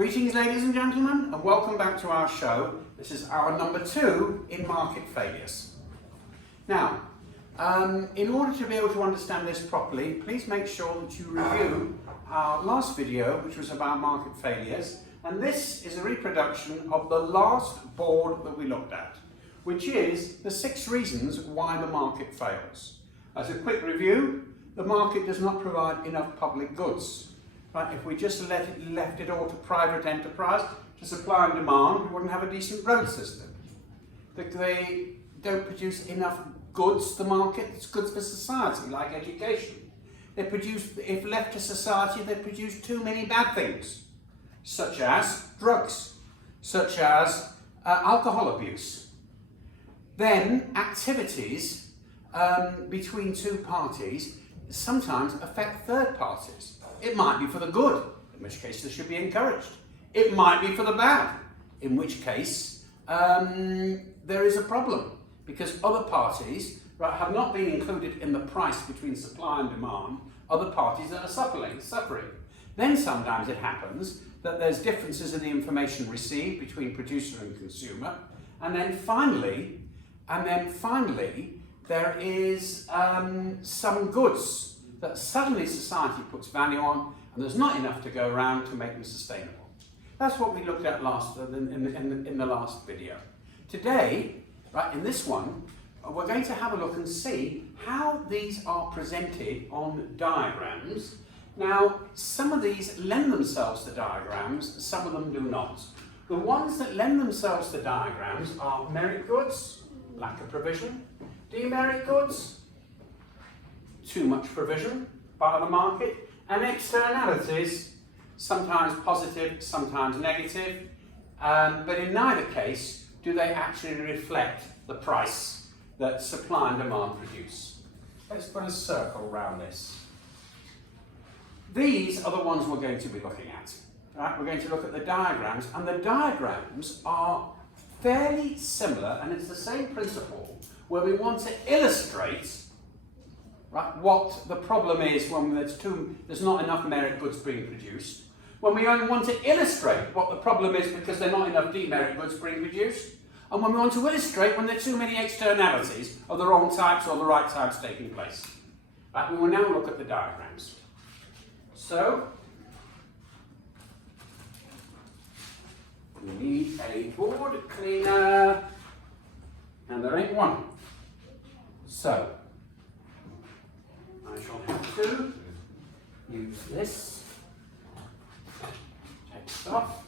Greetings ladies and gentlemen, and welcome back to our show. This is our number 2 in market failures. Now, in order to be able to understand this properly, please make sure that you review our last video, which was about market failures, and this is a reproduction of the last board that we looked at, which is the 6 reasons why the market fails. As a quick review, the market does not provide enough public goods. Right, if we just left it all to private enterprise to supply and demand, we wouldn't have a decent road system. They don't produce enough goods, the market, it's goods for society, like education. They produce, if left to society, they produce too many bad things, such as drugs, such as alcohol abuse. Then activities between 2 parties sometimes affect third parties. It might be for the good, in which case they should be encouraged. It might be for the bad, in which case there is a problem, because other parties have not been included in the price between supply and demand, other parties that are suffering. Then sometimes it happens that there's differences in the information received between producer and consumer, and then finally there is some goods that suddenly society puts value on, and there's not enough to go around to make them sustainable. That's what we looked at in the last video. Today, in this one, we're going to have a look and see how these are presented on diagrams. Now, some of these lend themselves to diagrams, some of them do not. The ones that lend themselves to diagrams are merit goods, lack of provision, demerit goods, too much provision by the market, and externalities, sometimes positive, sometimes negative, but in neither case do they actually reflect the price that supply and demand produce. Let's put a circle around this. These are the ones we're going to be looking at. Right? We're going to look at the diagrams, and the diagrams are fairly similar, and it's the same principle where we want to illustrate what the problem is when there's not enough merit goods being produced. When we only want to illustrate what the problem is because there are not enough demerit goods being produced. And when we want to illustrate when there are too many externalities of the wrong types or the right types taking place. We will now look at the diagrams. So, we need a board cleaner, and there ain't one. So, I shall have to use this text off.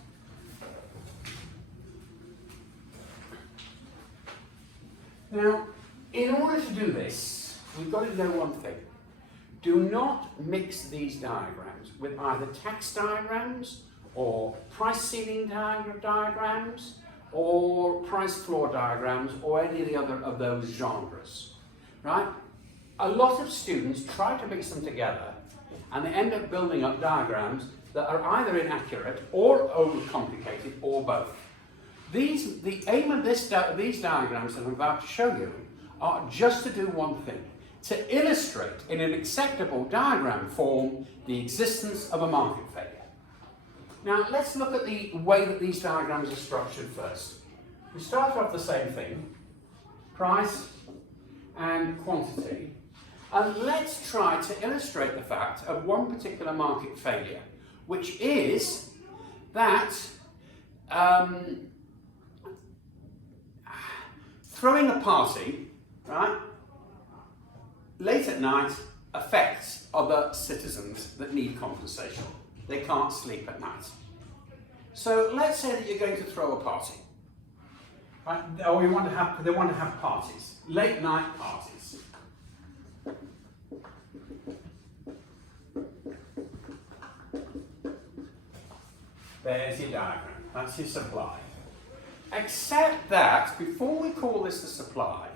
Now, in order to do this, we've got to know one thing. Do not mix these diagrams with either tax diagrams or price ceiling diagrams or price floor diagrams or any of the other of those genres, right? A lot of students try to mix them together and they end up building up diagrams that are either inaccurate or overcomplicated or both. The aim of these diagrams that I'm about to show you are just to do one thing, to illustrate in an acceptable diagram form the existence of a market failure. Now let's look at the way that these diagrams are structured first. We start off the same thing, price and quantity. And let's try to illustrate the fact of one particular market failure, which is that throwing a party, late at night affects other citizens that need compensation. They can't sleep at night. So let's say that you're going to throw a party, or they want to have parties, late night parties. There's your diagram, that's your supply. Except that, before we call this the supply,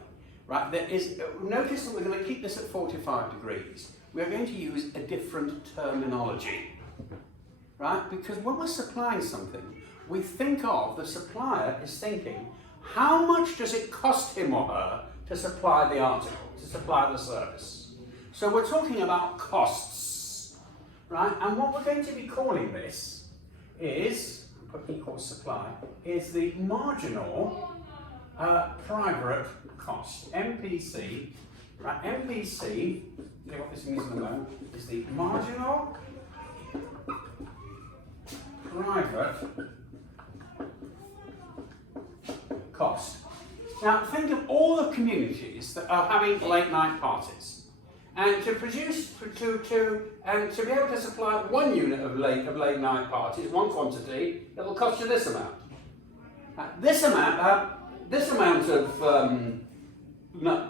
notice that we're going to keep this at 45 degrees. We're going to use a different terminology, because when we're supplying something, we think of, the supplier is thinking, how much does it cost him or her to supply the article, to supply the service? So we're talking about costs, right? And what we're going to be calling this is, put equals supply, is the marginal private cost. MPC, right, MPC, you know what this means in a moment, is the marginal private cost. Now think of all the communities that are having late night parties, and to produce and to be able to supply 1 unit of late night parties, one quantity, it will cost you this amount. This amount of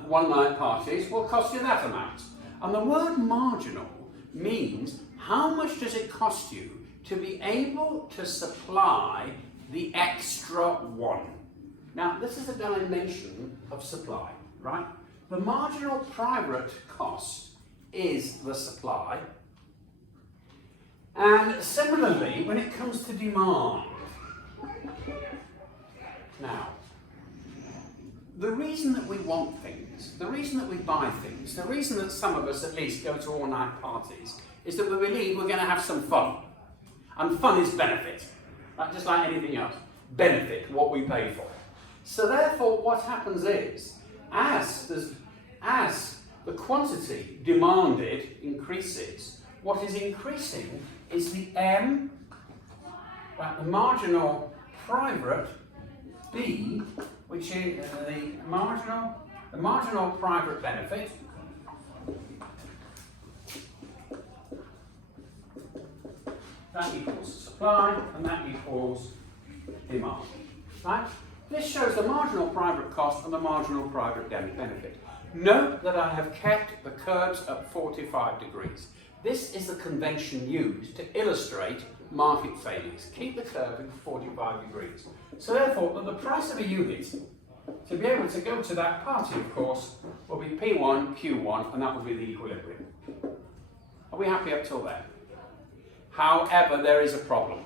one night parties will cost you that amount. And the word marginal means how much does it cost you to be able to supply the extra one. Now, this is a dimension of supply, right? The marginal private cost is the supply. And similarly, when it comes to demand, now, the reason that we want things, the reason that we buy things, the reason that some of us at least go to all-night parties is that we believe we're going to have some fun. And fun is benefit, right? Just like anything else. Benefit, what we pay for. So therefore, what happens is, as the quantity demanded increases, what is increasing is the M, right, the marginal private, B, which is the marginal private benefit, that equals supply, and that equals demand, right? This shows the marginal private cost and the marginal private benefit. Note that I have kept the curves at 45 degrees. This is the convention used to illustrate market failures. Keep the curve at 45 degrees. So therefore, the price of a unit, to be able to go to that party, of course, will be P1, Q1, and that will be the equilibrium. Are we happy up till there? However, there is a problem.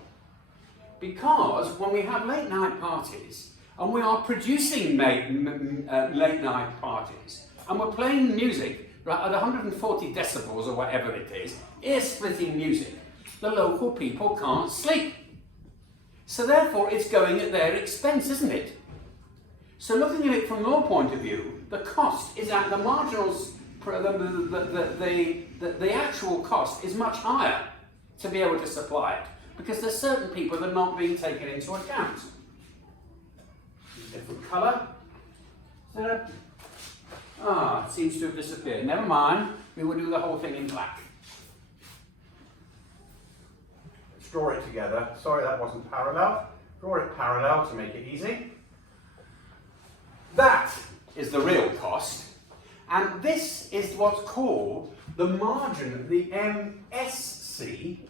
Because when we have late night parties, and we are producing late night parties, and we're playing music right, at 140 decibels or whatever it is, ear-splitting music, the local people can't sleep. So therefore it's going at their expense, isn't it? So looking at it from your point of view, the cost is at the marginals, the actual cost is much higher to be able to supply it, because there's certain people that are not being taken into account. Different colour. It seems to have disappeared. Never mind, we will do the whole thing in black. Let's draw it together. Sorry that wasn't parallel. Draw it parallel to make it easy. That is the real cost, and this is what's called the margin, the MSC,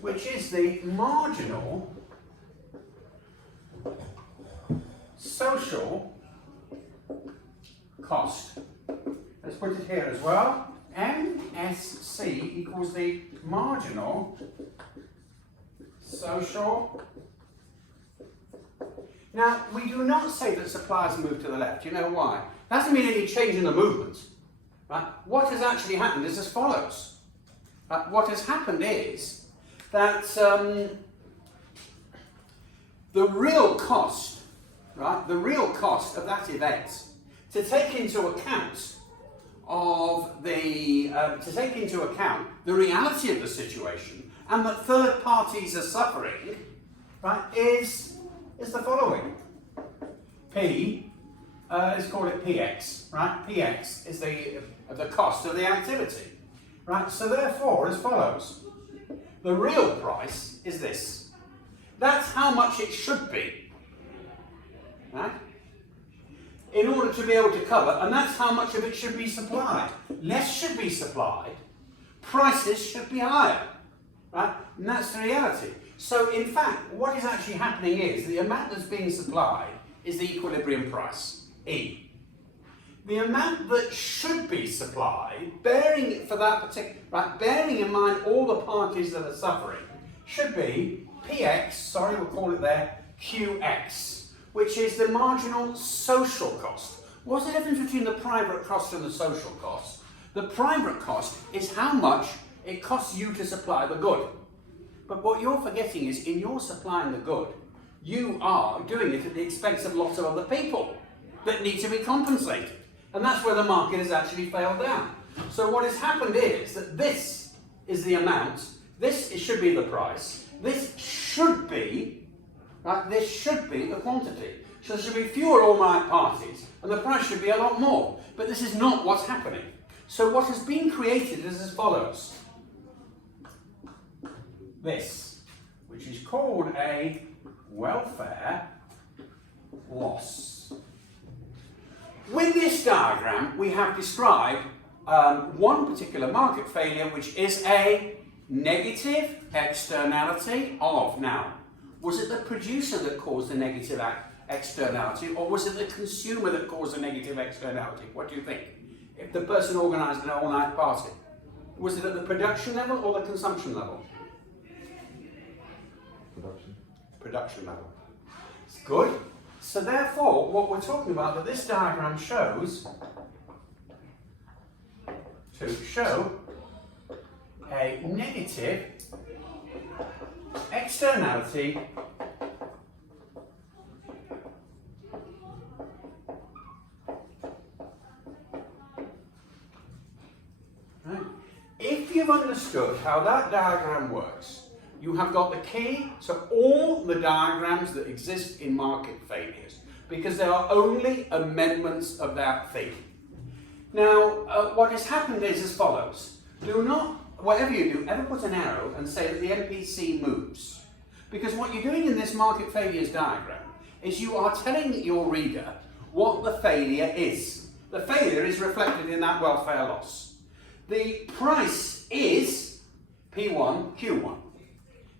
which is the marginal social cost. Let's put it here as well. MSC equals the marginal social. Now, we do not say that supplies move to the left. You know why? That doesn't mean any change in the movement. Right? What has actually happened is as follows. What has happened is that the real cost, right, the real cost of that event, to take into account the reality of the situation and that third parties are suffering, right, is the following. P, let's call it PX, right? PX is the cost of the activity, right? So therefore, as follows. The real price is this. That's how much it should be, right? In order to be able to cover, and that's how much of it should be supplied. Less should be supplied, prices should be higher, right? And that's the reality. So in fact, what is actually happening is the amount that's being supplied is the equilibrium price, E. The amount that should be supplied, bearing in mind all the parties that are suffering, should be PX, we'll call it there, QX, which is the marginal social cost. What's the difference between the private cost and the social cost? The private cost is how much it costs you to supply the good. But what you're forgetting is, in your supplying the good, you are doing it at the expense of lots of other people that need to be compensated. And that's where the market has actually failed down. So what has happened is that this is the amount, this should be the price, this should be, right, this should be the quantity. So there should be fewer all-night parties, and the price should be a lot more. But this is not what's happening. So what has been created is as follows. This, which is called a welfare loss. With this diagram, we have described one particular market failure, which is a negative externality of. Now, was it the producer that caused the negative externality, or was it the consumer that caused the negative externality? What do you think? If the person organised an all-night party, was it at the production level or the consumption level? Production level. It's good. So therefore, what we're talking about, that this diagram shows, to show a negative externality right. If you've understood how that diagram works, you have got the key to all the diagrams that exist in market failures, because they are only amendments of that theme. Now, what has happened is as follows. Do not, whatever you do, ever put an arrow and say that the NPC moves. Because what you're doing in this market failures diagram is you are telling your reader what the failure is. The failure is reflected in that welfare loss. The price is P1, Q1.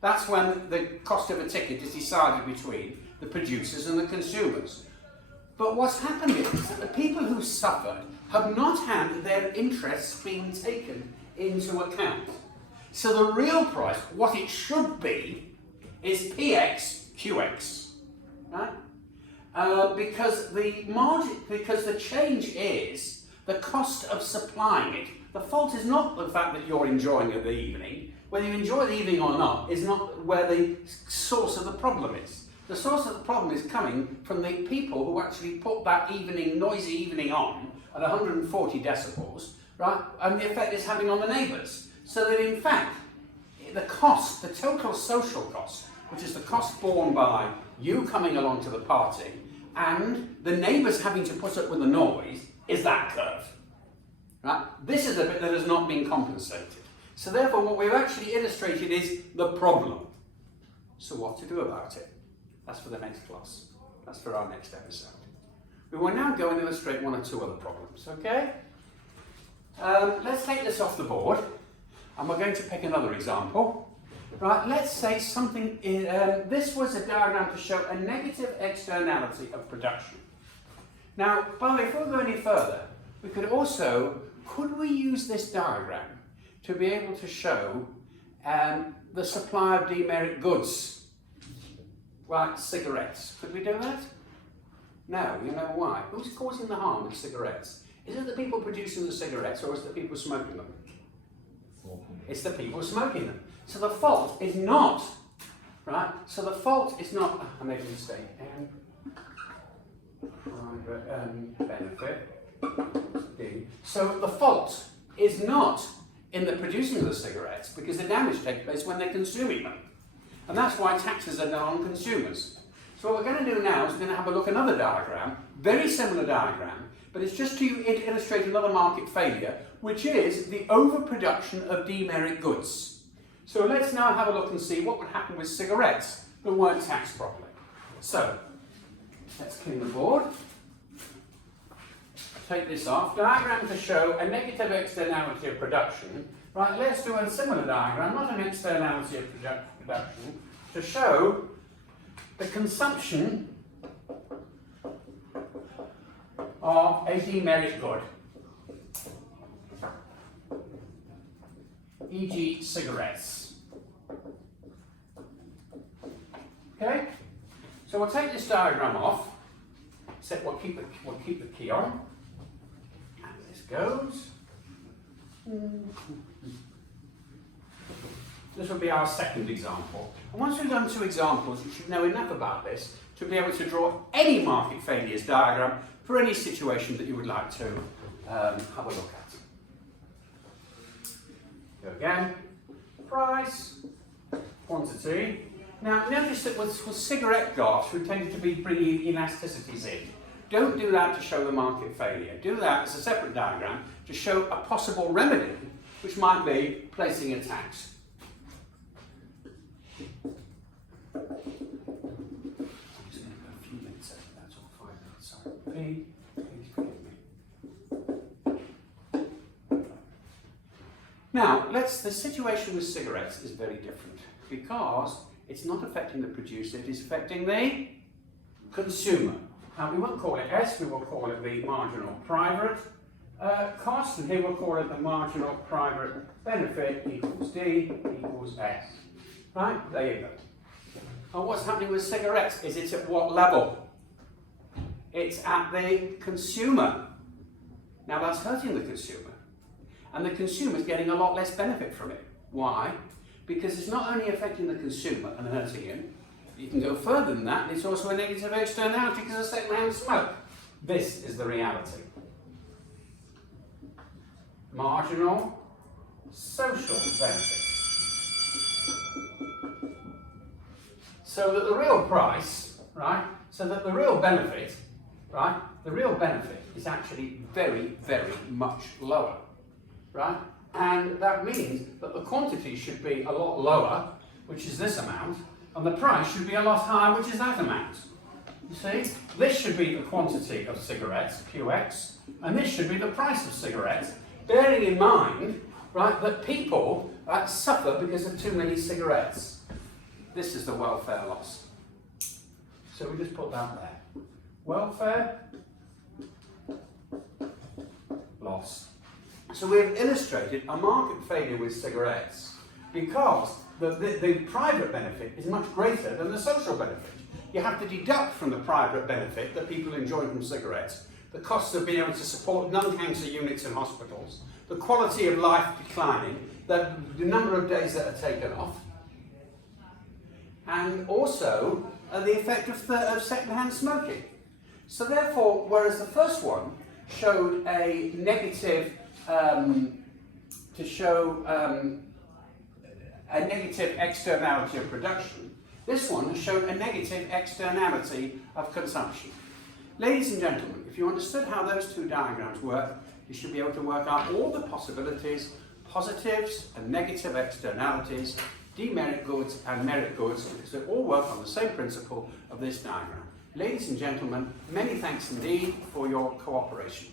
That's when the cost of a ticket is decided between the producers and the consumers. But what's happened is that the people who suffered have not had their interests being taken into account. So the real price, what it should be, is PX, QX, right? Because the change is the cost of supplying it. The fault is not the fact that you're enjoying the evening. Whether you enjoy the evening or not is not where the source of the problem is. The source of the problem is coming from the people who actually put that noisy evening on at 140 decibels, right? And the effect it's having on the neighbours. So that in fact, the cost, the total social cost, which is the cost borne by you coming along to the party and the neighbours having to put up with the noise, is that curve. Right? This is the bit that has not been compensated. So therefore, what we've actually illustrated is the problem. So what to do about it? That's for the next class. That's for our next episode. We will now go and illustrate one or two other problems, okay? Let's take this off the board, and we're going to pick another example. Right, let's say something, this was a diagram to show a negative externality of production. Now, by the way, before we go any further, we could also, could we use this diagram to be able to show the supply of demerit goods, like cigarettes? Could we do that? No, you know why? Who's causing the harm with cigarettes? Is it the people producing the cigarettes, or is it the people smoking them? It's the people smoking them. So the fault is not, right? So the fault is not, I made a mistake, benefit. So the fault is not in the producing of the cigarettes, because the damage takes place when they're consuming them. And that's why taxes are done on consumers. So what we're going to do now is we're going to have a look at another diagram, very similar diagram, but it's just to illustrate another market failure, which is the overproduction of demerit goods. So let's now have a look and see what would happen with cigarettes that weren't taxed properly. So, let's clean the board. Take this off. Diagram to show a negative externality of production. Right, let's do a similar diagram, not an externality of production, to show the consumption of a demerit good, e.g. cigarettes. Okay? So we'll take this diagram off, we'll keep the key on, and this goes. This will be our second example. And once we've done 2 examples, you should know enough about this to be able to draw any market failures diagram for any situation that you would like to have a look at. Go again. Price, quantity. Now notice that with cigarette graphs, we tended to be bringing elasticities in. Don't do that to show the market failure. Do that as a separate diagram to show a possible remedy, which might be placing a tax. Please forgive me. Now, the situation with cigarettes is very different because it's not affecting the producer, it is affecting the consumer. Now, we won't call it S, we will call it the marginal private cost, and here we'll call it the marginal private benefit equals D equals S. Right? There you go. And what's happening with cigarettes is it's at what level? It's at the consumer. Now that's hurting the consumer. And the consumer is getting a lot less benefit from it. Why? Because it's not only affecting the consumer and hurting him, you can go further than that, and it's also a negative externality because of second-hand smoke. This is the reality. Marginal social benefit. So that the real price, right, so that the real benefit, right, the real benefit is actually very, very much lower, right? And that means that the quantity should be a lot lower, which is this amount, and the price should be a lot higher, which is that amount. You see? This should be the quantity of cigarettes, QX, and this should be the price of cigarettes, bearing in mind, right, that people suffer because of too many cigarettes. This is the welfare loss. So we just put that there. Welfare loss. So we have illustrated a market failure with cigarettes because the private benefit is much greater than the social benefit. You have to deduct from the private benefit that people enjoy from cigarettes the costs of being able to support non-cancer units in hospitals, the quality of life declining, the number of days that are taken off, and also the effect of second-hand smoking. So therefore, whereas the first one showed a negative, a negative externality of production, this one has shown a negative externality of consumption. Ladies and gentlemen, if you understood how those 2 diagrams work, you should be able to work out all the possibilities, positives and negative externalities, demerit goods and merit goods, because they all work on the same principle of this diagram. Ladies and gentlemen, many thanks indeed for your cooperation.